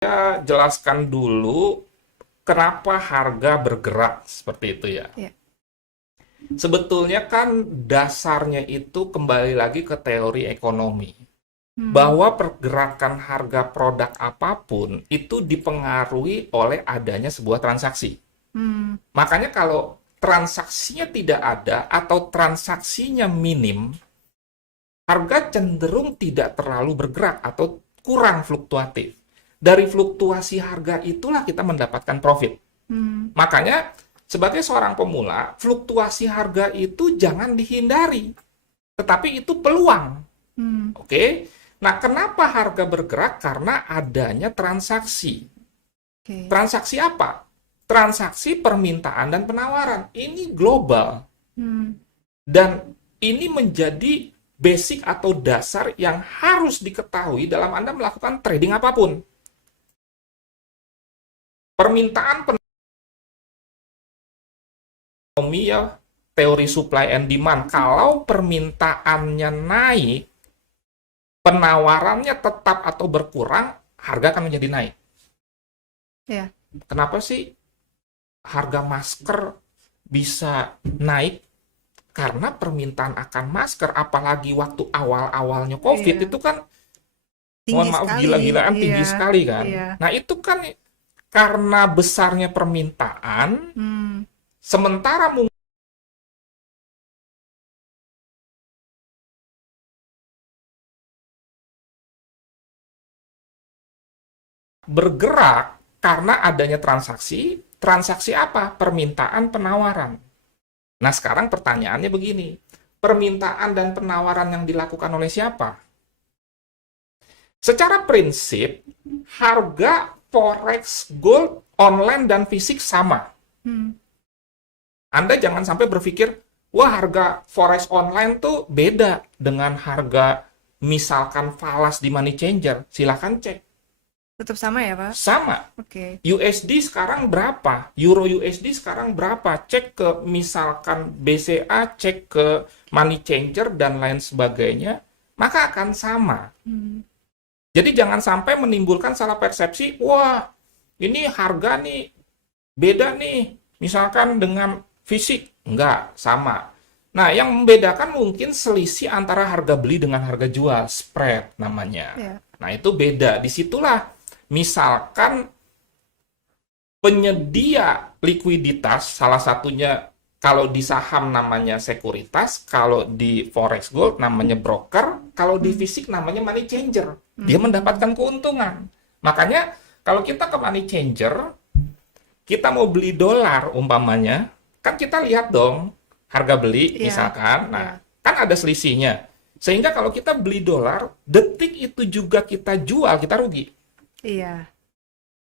Saya jelaskan dulu kenapa harga bergerak seperti itu ya. Ya. Sebetulnya kan dasarnya itu kembali lagi ke teori ekonomi. Hmm. Bahwa pergerakan harga produk apapun itu dipengaruhi oleh adanya sebuah transaksi. Hmm. Makanya kalau transaksinya tidak ada atau transaksinya minim, harga cenderung tidak terlalu bergerak atau kurang fluktuatif. Dari fluktuasi harga itulah kita mendapatkan profit. Hmm. Makanya sebagai seorang pemula, fluktuasi harga itu jangan dihindari, tetapi itu peluang. Hmm. Oke. Nah, kenapa harga bergerak? Karena adanya transaksi. Oke. Transaksi apa? Transaksi permintaan dan penawaran. Ini global. Hmm. Dan ini menjadi basic atau dasar yang harus diketahui dalam Anda melakukan trading apapun. Permintaan ekonomi ya, teori supply and demand. Kalau permintaannya naik, penawarannya tetap atau berkurang, harga akan menjadi naik. Ya. Kenapa sih harga masker bisa naik? Karena permintaan akan masker, apalagi waktu awal-awalnya COVID, Iya. itu kan, mohon Tinggi maaf, sekali. gila-gilaan Iya. tinggi sekali kan. Iya. Nah, itu kan karena besarnya permintaan, Hmm. sementara bergerak karena adanya transaksi. Transaksi apa? Permintaan penawaran. Nah, sekarang pertanyaannya begini. Permintaan dan penawaran yang dilakukan oleh siapa? Secara prinsip, harga forex gold online dan fisik sama. Hmm. Anda jangan sampai berpikir, wah harga forex online tuh beda dengan harga misalkan falas di money changer. Silahkan cek. Tetap sama ya, Pak? Sama. Oke. USD sekarang berapa? Euro USD sekarang berapa? Cek ke misalkan BCA, cek ke money changer dan lain sebagainya, maka akan sama. Hmm. Jadi jangan sampai menimbulkan salah persepsi, wah ini harga nih beda nih, misalkan dengan fisik. Enggak, sama. Nah, yang membedakan mungkin selisih antara harga beli dengan harga jual, spread namanya. Ya. Nah, itu beda. Disitulah misalkan penyedia likuiditas, salah satunya kalau di saham namanya sekuritas, kalau di forex gold namanya broker, kalau di fisik namanya money changer. Dia mendapatkan keuntungan. Makanya kalau kita ke money changer, kita mau beli dolar umpamanya, kan kita lihat dong harga beli Iya. misalkan, Iya. nah kan ada selisihnya. Sehingga kalau kita beli dolar, detik itu juga kita jual, kita rugi. Iya.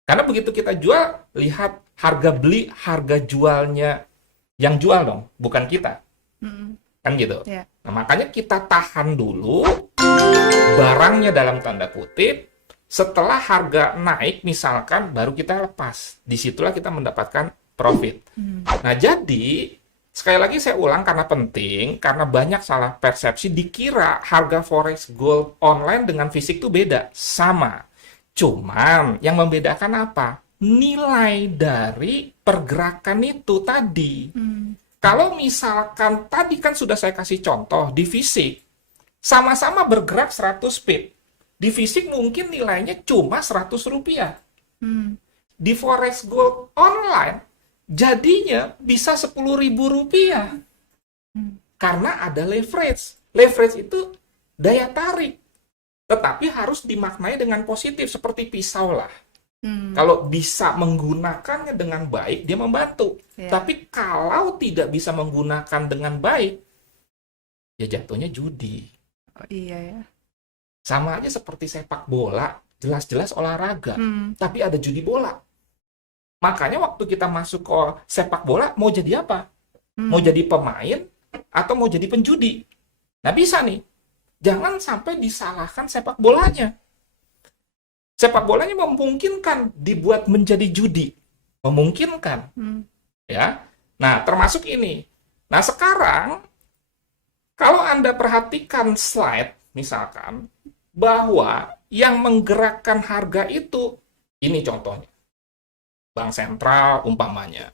Karena begitu kita jual, lihat harga beli, harga jualnya yang jual dong, bukan kita. Hmm. Kan gitu. Ya. Nah, makanya kita tahan dulu barangnya dalam tanda kutip, setelah harga naik misalkan, baru kita lepas. Disitulah kita mendapatkan profit. Hmm. Nah, jadi, sekali lagi saya ulang karena penting, karena banyak salah persepsi, dikira harga forex gold online dengan fisik itu beda. Sama. Cuman, yang membedakan apa? Nilai dari pergerakan itu tadi. Hmm. Kalau misalkan, tadi kan sudah saya kasih contoh, di fisik, sama-sama bergerak 100 pip. Di fisik mungkin nilainya cuma 100 rupiah. Hmm. Di forex gold online, jadinya bisa 10.000 rupiah. Hmm. Karena ada leverage. Leverage itu daya tarik. Tetapi harus dimaknai dengan positif, seperti pisau lah. Hmm. Kalau bisa menggunakannya dengan baik, dia membantu. Ya. Tapi kalau tidak bisa menggunakan dengan baik, ya jatuhnya judi. Oh, iya ya. Sama aja seperti sepak bola, jelas-jelas olahraga, Hmm. tapi ada judi bola. Makanya waktu kita masuk ke sepak bola, mau jadi apa? Hmm. Mau jadi pemain atau mau jadi penjudi? Nah, bisa nih. Jangan sampai disalahkan sepak bolanya. Sepak bolanya memungkinkan dibuat menjadi judi. Memungkinkan. Hmm. Ya. Nah, termasuk ini. Nah, sekarang kalau Anda perhatikan slide misalkan bahwa yang menggerakkan harga itu Ini contohnya, bank sentral umpamanya.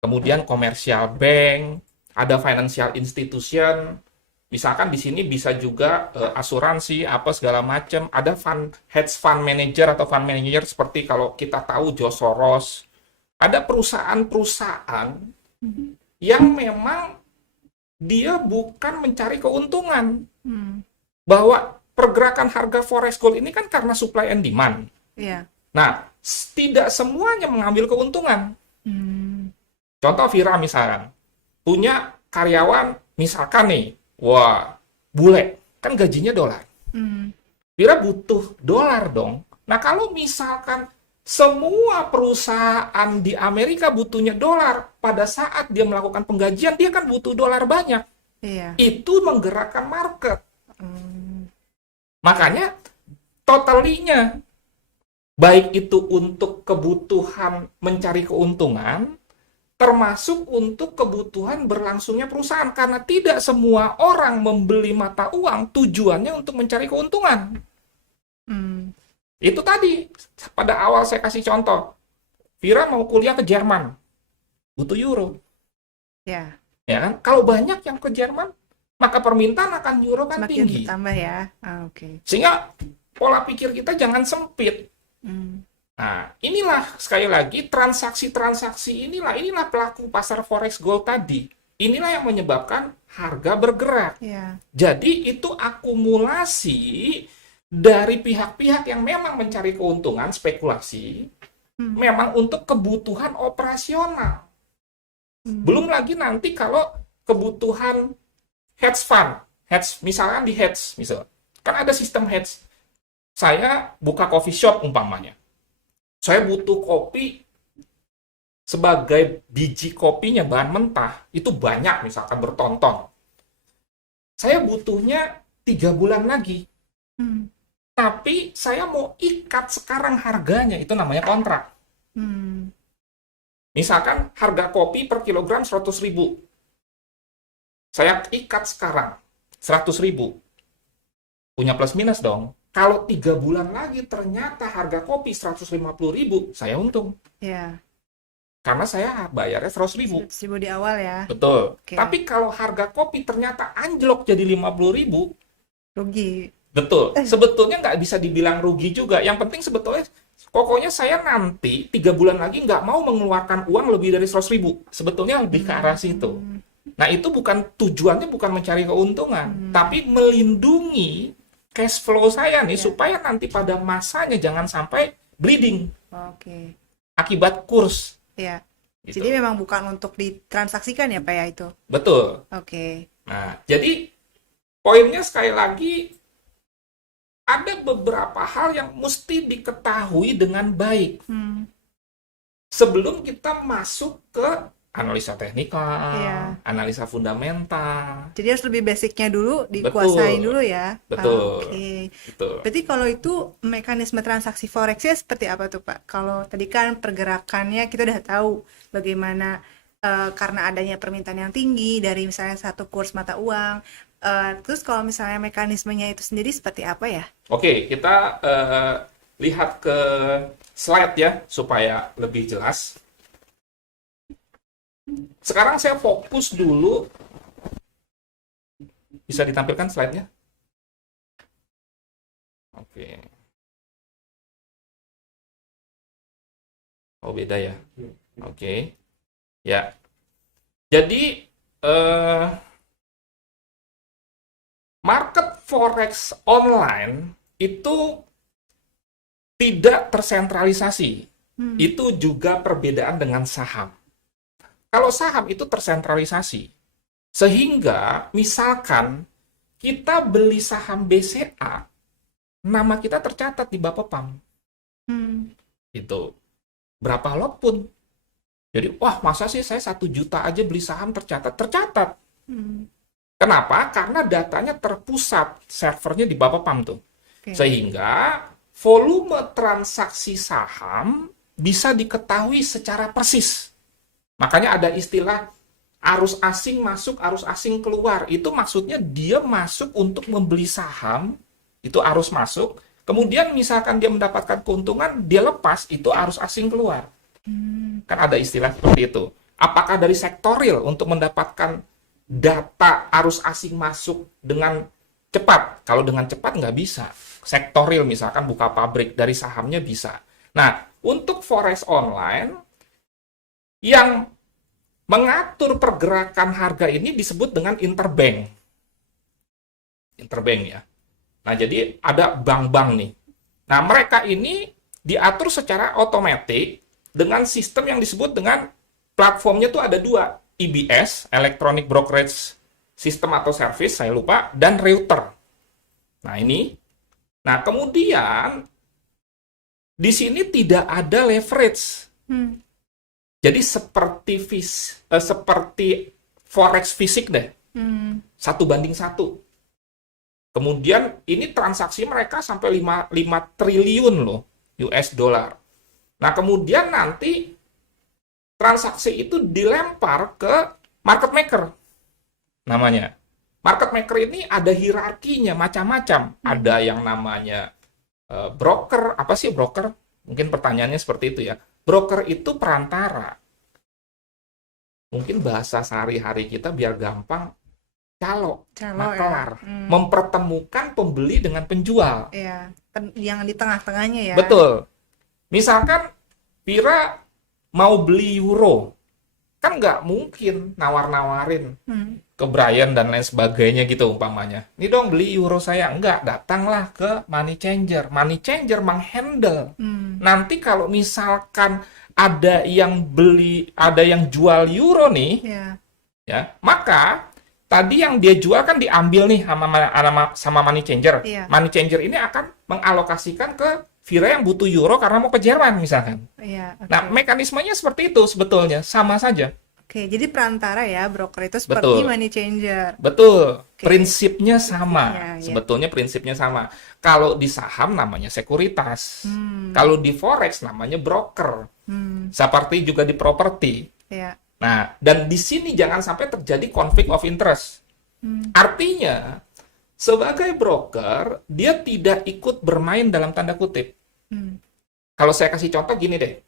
Kemudian commercial bank, ada financial institution, misalkan di sini bisa juga asuransi apa segala macam, ada hedge fund manager atau fund manager seperti kalau kita tahu George Soros. Ada perusahaan-perusahaan Mhm. yang memang dia bukan mencari keuntungan. Hmm. Bahwa pergerakan harga forex gold ini kan karena supply and demand. Iya. Nah, tidak semuanya mengambil keuntungan. Hmm. Contoh Vira misalkan, punya karyawan misalkan nih, wah, bule, kan gajinya dolar. Hmm. Vira butuh dolar dong. Nah, kalau misalkan semua perusahaan di Amerika butuhnya dolar, pada saat dia melakukan penggajian, dia kan butuh dolar banyak. Iya. Itu menggerakkan market. Hmm. Makanya, totalinya, baik itu untuk kebutuhan mencari keuntungan, termasuk untuk kebutuhan berlangsungnya perusahaan. Karena tidak semua orang membeli mata uang tujuannya untuk mencari keuntungan. Hmm. Itu tadi, pada awal saya kasih contoh. Vira mau kuliah ke Jerman, butuh euro. Ya. Ya kan? Kalau banyak yang ke Jerman, maka permintaan akan euro kan Semakin tinggi. bertambah ya. Oke. Sehingga pola pikir kita jangan sempit. Hmm. Nah, inilah sekali lagi transaksi-transaksi inilah pelaku pasar forex gold tadi. Inilah yang menyebabkan harga bergerak. Ya. Jadi itu akumulasi dari pihak-pihak yang memang mencari keuntungan spekulasi, Hmm. memang untuk kebutuhan operasional. Hmm. Belum lagi nanti kalau kebutuhan hedge fund, misalkan di hedge, kan ada sistem hedge. Saya buka coffee shop umpamanya. Saya butuh kopi sebagai biji kopinya bahan mentah itu banyak, misalkan bertonton. Saya butuhnya 3 bulan lagi. Hmm. Tapi saya mau ikat sekarang harganya, itu namanya kontrak. Hmm. Misalkan harga kopi per kilogram 100.000. Saya ikat sekarang 100.000. Punya plus minus dong. Kalau 3 bulan lagi ternyata harga kopi 150.000, saya untung. Ya. Karena saya bayarnya 100.000. 100.000 di awal ya. Betul. Oke. Tapi kalau harga kopi ternyata anjlok jadi 50.000, Rugi. betul. Sebetulnya nggak bisa dibilang rugi juga. Yang penting sebetulnya, pokoknya saya nanti 3 bulan lagi nggak mau mengeluarkan uang lebih dari 100.000. Sebetulnya lebih ke arah situ. Nah, itu tujuannya bukan mencari keuntungan, tapi melindungi cash flow saya nih, supaya nanti pada masanya jangan sampai bleeding Oke. akibat kurs. Ya. Gitu. Jadi memang bukan untuk ditransaksikan ya Pak ya itu. Betul. Oke. Nah, jadi poinnya sekali lagi, ada beberapa hal yang mesti diketahui dengan baik Hmm. sebelum kita masuk ke analisa teknikal, Iya. analisa fundamental. Jadi harus lebih basicnya dulu dikuasain dulu ya. Betul. Oke. Gitu. Berarti kalau itu mekanisme transaksi forexnya seperti apa tuh Pak? Kalau tadi kan pergerakannya kita udah tahu bagaimana karena adanya permintaan yang tinggi dari misalnya satu kurs mata uang. Terus kalau misalnya mekanismenya itu sendiri seperti apa ya? Oke, kita lihat ke slide ya supaya lebih jelas. Sekarang saya fokus dulu. Bisa ditampilkan slide-nya? Oke. Oh, beda ya. Oke. Ya. Jadi, market forex online itu tidak tersentralisasi. Itu juga perbedaan dengan saham. Kalau saham itu tersentralisasi. Sehingga, misalkan kita beli saham BCA, nama kita tercatat di Bapepam. Itu. Berapa lot pun. Jadi, wah masa sih saya 1 juta aja beli saham tercatat? Tercatat. Kenapa? Karena datanya terpusat, servernya di Bapepam tuh. Oke. Sehingga volume transaksi saham bisa diketahui secara persis. Makanya ada istilah arus asing masuk, arus asing keluar. Itu maksudnya dia masuk untuk membeli saham, itu arus masuk, Kemudian misalkan dia mendapatkan keuntungan, dia lepas, itu arus asing keluar. Kan ada istilah seperti itu. Apakah dari sektoril untuk mendapatkan data arus asing masuk dengan cepat? Kalau dengan cepat nggak bisa. Sektoril misalkan buka pabrik, dari sahamnya bisa. Nah, untuk forex online, yang mengatur pergerakan harga ini disebut dengan interbank. Interbank ya. Nah, jadi ada bank-bank nih. Nah, mereka ini diatur secara otomatis dengan sistem yang disebut dengan platformnya tuh ada dua. EBS, Electronic Brokerage System atau Service, saya lupa, dan router. Nah, ini. Nah, kemudian di sini tidak ada leverage. Jadi seperti forex fisik deh. 1:1. Kemudian ini transaksi mereka sampai 5 triliun loh US dollar. Nah, kemudian nanti transaksi itu dilempar ke market maker namanya. Market maker ini ada hierarkinya macam-macam. Ada yang namanya broker. Apa sih broker? Mungkin pertanyaannya seperti itu ya. Broker itu perantara. Mungkin bahasa sehari-hari kita biar gampang, calo makelar. Ya. Mempertemukan pembeli dengan penjual. Iya, yang di tengah-tengahnya ya. Betul. Misalkan Vira mau beli euro, kan nggak mungkin nawar-nawarin ke Brian dan lain sebagainya gitu umpamanya. Ini dong beli euro saya. Enggak, datanglah ke money changer. Money changer menghandle. Nanti kalau misalkan ada yang beli, ada yang jual euro nih, ya, maka tadi yang dia jual kan diambil nih sama money changer. Iya. Money changer ini akan mengalokasikan ke Vira yang butuh euro karena mau ke Jerman misalkan. Iya, oke. Nah, mekanismenya seperti itu sebetulnya, sama saja. Oke, jadi perantara ya, broker itu seperti Betul. money changer. Betul, Oke. prinsipnya sama. Prinsipnya, ya. Sebetulnya prinsipnya sama. Kalau di saham namanya sekuritas. Kalau di forex namanya broker. Seperti juga di properti. Ya. Nah, dan di sini jangan sampai terjadi conflict of interest. Artinya, sebagai broker, dia tidak ikut bermain dalam tanda kutip. Kalau saya kasih contoh gini deh.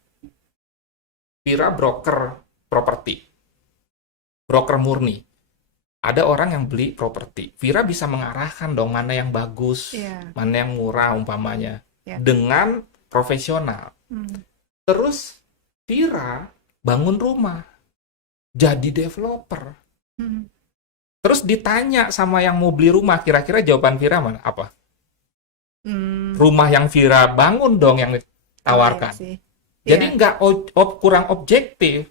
Vira broker properti. Broker murni. Ada orang yang beli properti. Vira bisa mengarahkan dong mana yang bagus, Iya. mana yang murah umpamanya. Ya. Dengan profesional. Terus Vira bangun rumah. Jadi developer. Terus ditanya sama yang mau beli rumah, kira-kira jawaban Vira mana? Apa? Rumah yang Vira bangun dong yang ditawarkan. Iya sih. Jadi Iya. nggak kurang objektif.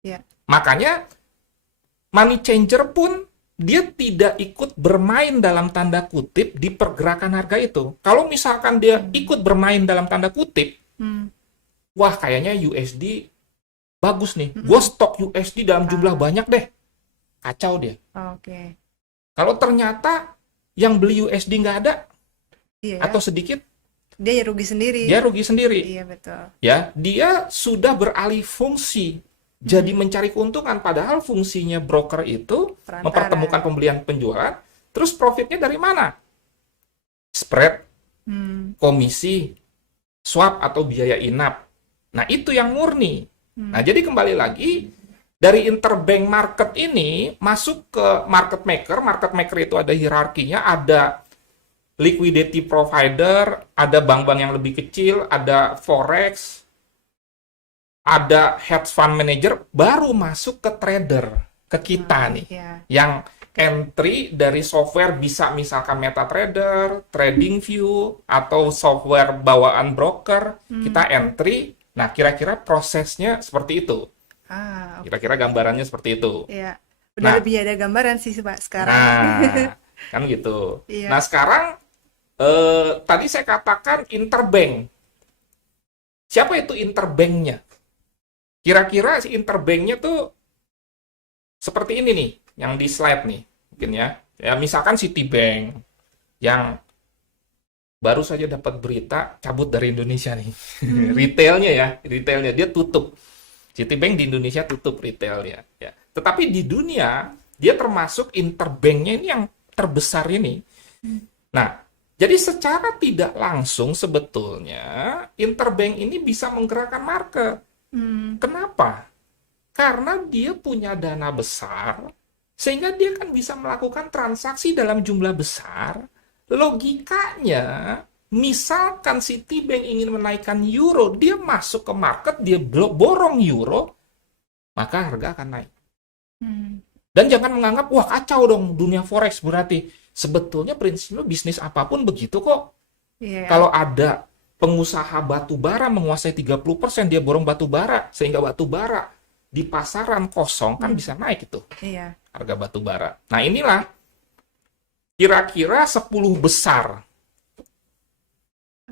Iya. Makanya money changer pun dia tidak ikut bermain dalam tanda kutip di pergerakan harga itu. Kalau misalkan dia ikut bermain dalam tanda kutip, wah kayaknya USD bagus nih. Gue stok USD dalam jumlah banyak deh. Kacau dia. Oke. Kalau ternyata yang beli USD nggak ada Iya. atau sedikit, Dia rugi sendiri. dia rugi sendiri. Iya, betul. Ya, dia sudah beralih fungsi jadi mencari keuntungan, padahal fungsinya broker itu Perantara. mempertemukan pembelian penjualan. Terus profitnya dari mana? Spread, komisi, swap atau biaya inap. Nah, itu yang murni. Nah, jadi kembali lagi dari interbank market ini masuk ke market maker. Market maker itu ada hierarkinya, ada liquidity provider, ada bank-bank yang lebih kecil, ada forex, ada hedge fund manager, baru masuk ke trader, ke kita nih. Iya. Yang entry dari software bisa misalkan MetaTrader, TradingView, atau software bawaan broker, kita entry. Nah, kira-kira prosesnya seperti itu. Oke. Kira-kira gambarannya seperti itu. Iya. Udah Nah. lebih ada gambaran sih, Pak, sekarang. Nah, kan gitu. Iya. Nah, sekarang tadi saya katakan interbank. Siapa itu interbanknya? Kira-kira si interbanknya tuh seperti ini nih, yang di slide nih, mungkin ya. Ya, misalkan Citibank yang baru saja dapat berita cabut dari Indonesia nih. Retailnya dia tutup. Citibank di Indonesia tutup retailnya. Ya. Tetapi di dunia dia termasuk interbanknya ini yang terbesar ini. Nah, Jadi secara tidak langsung sebetulnya interbank ini bisa menggerakkan market. Kenapa? Karena dia punya dana besar, sehingga dia kan bisa melakukan transaksi dalam jumlah besar. Logikanya, misalkan Citibank ingin menaikkan euro, dia masuk ke market, dia borong euro, maka harga akan naik. Dan jangan menganggap, wah kacau dong dunia forex berarti. Sebetulnya prinsipnya bisnis apapun begitu kok. Iya. Kalau ada pengusaha batu bara menguasai 30%, dia borong batu bara, sehingga batu bara di pasaran kosong kan bisa naik itu Iya. harga batu bara. Nah inilah kira-kira 10 besar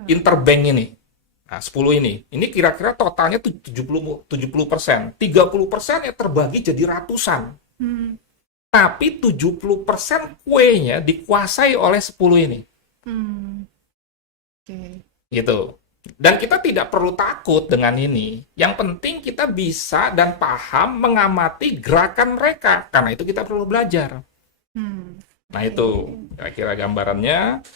interbank ini. Nah 10 ini kira-kira totalnya 70%. 30% ya terbagi jadi ratusan. Tapi 70% kuenya dikuasai oleh 10 ini. Oke. Gitu. Dan kita tidak perlu takut dengan ini. Yang penting kita bisa dan paham mengamati gerakan mereka. Karena itu kita perlu belajar. Nah itu kira-kira gambarannya.